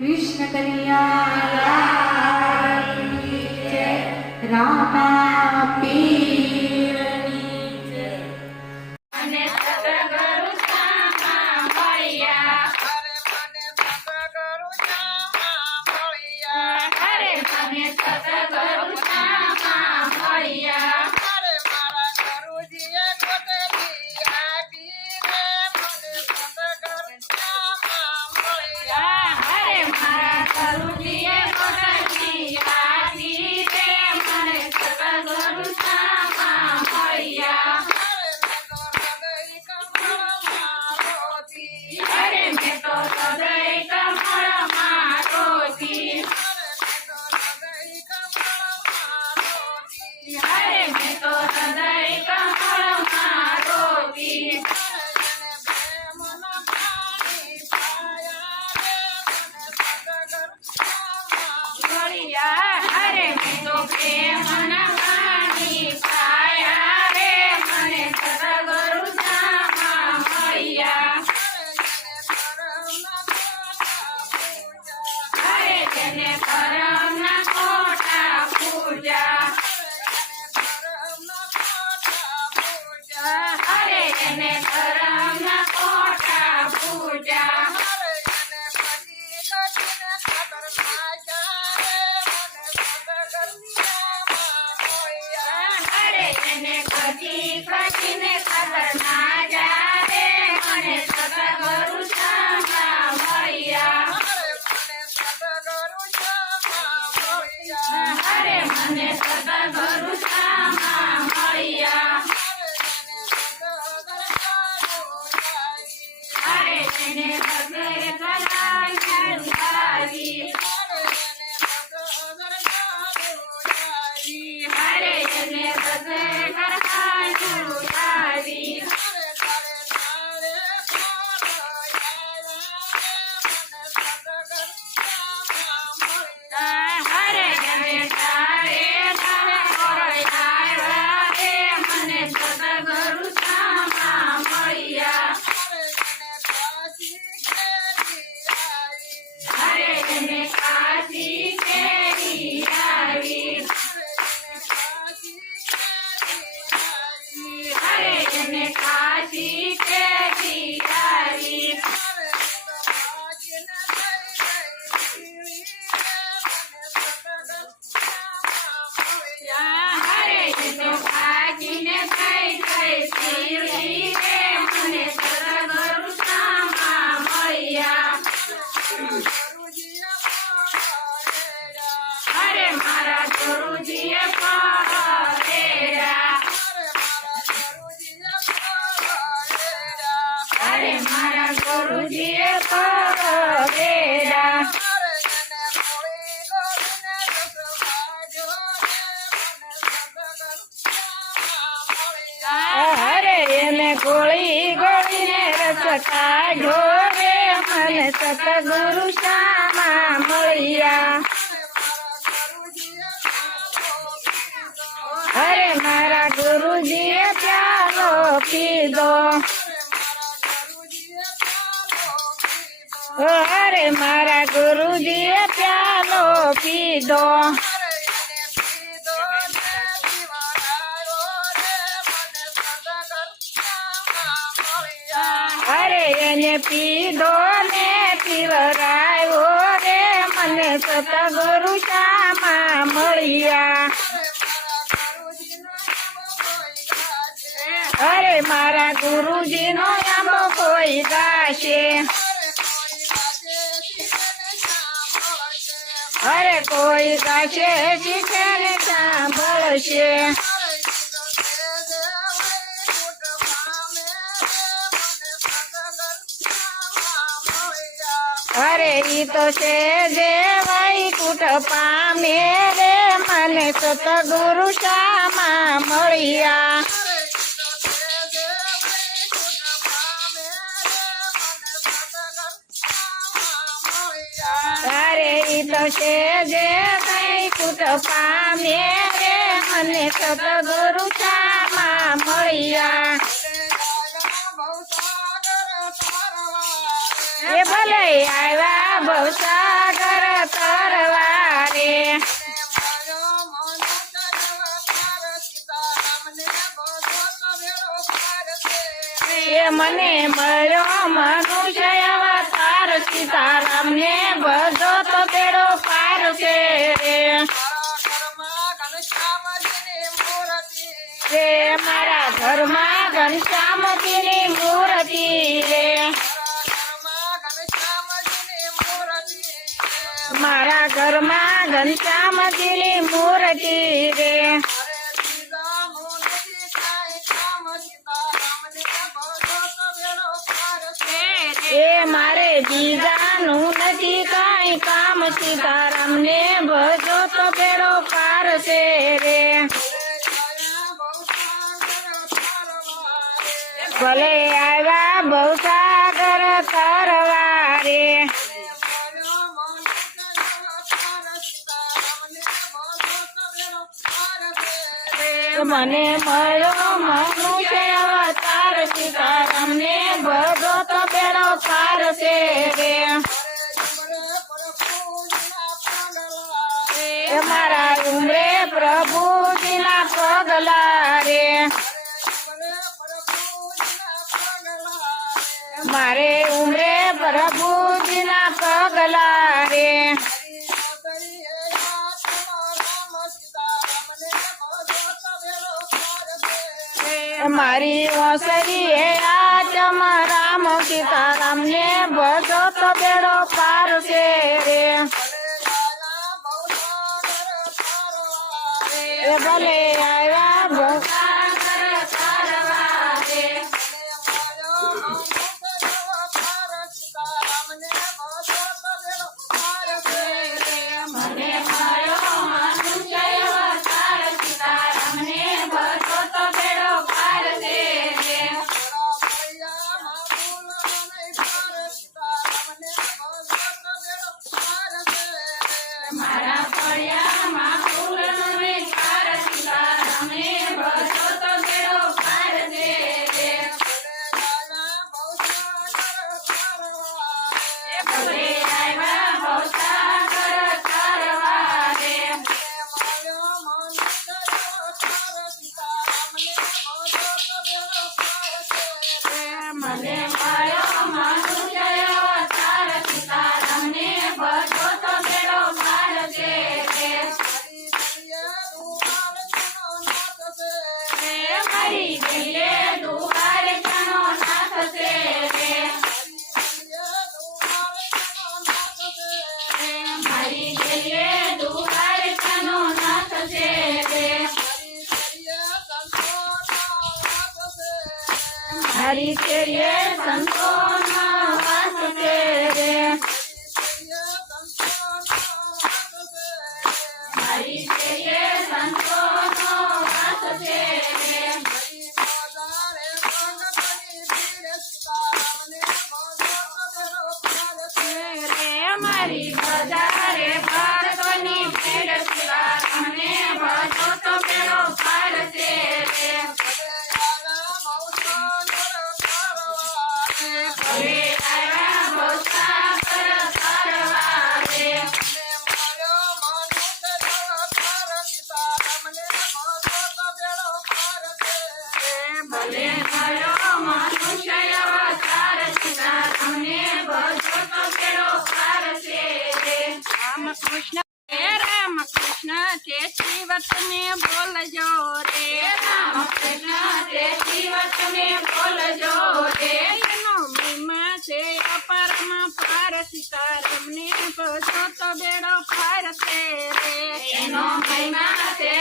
कृष्ण कन्हैया लाल की जय। रामा पीરની જય। અને સતગુરુ સામા મળ્યા, અરે મને સતગુરુ શ્યામા મળ્યા, અરે મને સતગુરુ સામા મળ્યા, અરે મારા ગુરુજીએ ગોતેલી આપી રે, મને સતગુરુ શ્યામા મળ્યા. અરે મારા ગુરુજીએ ગોતલી આપી રે, મને સતગુરુ સામા મળ્યા. અરે મેં તો હૃદય કમળમાં રોતી, અરે મેં તો હૃદય કમળમાં રોતી, અરે મેં તો પ્રેમના પાણી પાયા રે, મને સતગુરુ સામા મળ્યા. અરે તેને કરમના ખોટા પૂજા, અરે તેને કરમના ખોટા પૂજા, અરે તેને કદી કદીને ખબર ના જાવે, મને સતગુરુ સામા મળ્યા. અરે મને સતગુરુ સામા મળ્યા, અરે તેને વગર કલાઈ આવી, અરે તેને વગર કલાઈ આવી, અરે તેને તારે તારે કોઈ આવ્યા રે, મને સતગુરુ સામા મળ્યા. અરે તેને કાશી કેરી આવી, અરે તેને કાશી કેરી આવી, અરે તેને ભાગીને થઈ થઈ શિવડી રે, મને સતગુરુ સામા મળ્યા. અરે મારા ગુરુજીએ પહોંચેરા, અરે મારા ગુરુજીએ પહોંચેરા, અરે એને ગોળી ગોળીને રસ કાઢ્યો રે, મને સતગુરુ સામા મળ્યા. અરે મારા ગુરુજીએ પ્યાલો પીધો, અરે મારા ગુરુજીએ પ્યાલો પીધો, અરે એને પીધો ને પીવરાયો રે, મને સતગુરુ સામા મળ્યા. અરે મારા ગુરુજીનો આંબો કોઈ ગાશે, અરે કોઈ ગાશે શીખે ને સાંભળશે, અરે ઈ તો છે જે વૈકુંઠ પામે રે, મને સતગુરુ સામા મળ્યા. અરે ઈ તો છે જે વૈકુંઠ પામે રે, મને સતગુરુ સામા મળ્યા. એ ભલે આવ્યા ભવસાગર મને મળ્યો મનુષ્ય અવતાર સીતારામને ભજો તો બેડો પાર છે મારા ઘરમાં ઘનશ્યામજીની મૂર્તિ રે મારા ઘરમાં ઘનશ્યામજીની મૂર્તિ રે એ મારે બીજાનું નથી કાંઈ કામ સીતારામને ભજો તો બેડો પાર છે રે ભલે આવ્યા ભવસાગર તરવા રે મને મળ્યો મનુષ્ય અવતાર સીતારામને ભજો તો બેડો પાર છે રે મારા ઉમરે પ્રભુજીના પગલા રે મારે ઉમરે પ્રભુજીના પગલા રે મારી ઓસરી હે આચમ રામ સીતારામને ભજો તો બેડો પાર છે રે ભલે આવ્યા ભવસાગર તરવા રે મને મળ્યો મનુષ્ય અવતાર સીતારામને ભજો તો બેડો પાર છે રે મારા ફળિયામાં ફૂલનો વિચાર સીતારામને ભજો તો બેડો પાર છે રે ભલે આવ્યા ભવસાગર તરવા રે મને મળ્યો મનુષ્ય અવતાર સીતારામને ભજો તો બેડો પાર છે રે મારી ગઈએ દુહાર ચનો નાથ છે રે મારી ગઈએ દુહાર ચનો નાથ છે રે મારી તેરે સંતોનો વાસ છે રે મારી તેરે સંતોનો વાસ છે રે મારી બજારે ભક્તોની ભીડ સીતારામને ભજો તો બેડો પાર છે રે ભલે આવ્યા ભવસાગર તરવા રે ભલે મળ્યો મનુષ્ય અવતાર સીતારામને ભજો તો બેડો પાર છે રે રામકૃષ્ણ તે શ્રીવતને બોલજો રે રામકૃષ્ણ તે શ્રીવતને બોલજો રે એનો મહિમા છે અપરમ પાર સીતારામને ભજો તો બેડો પાર છે રે એનો મહિમા છે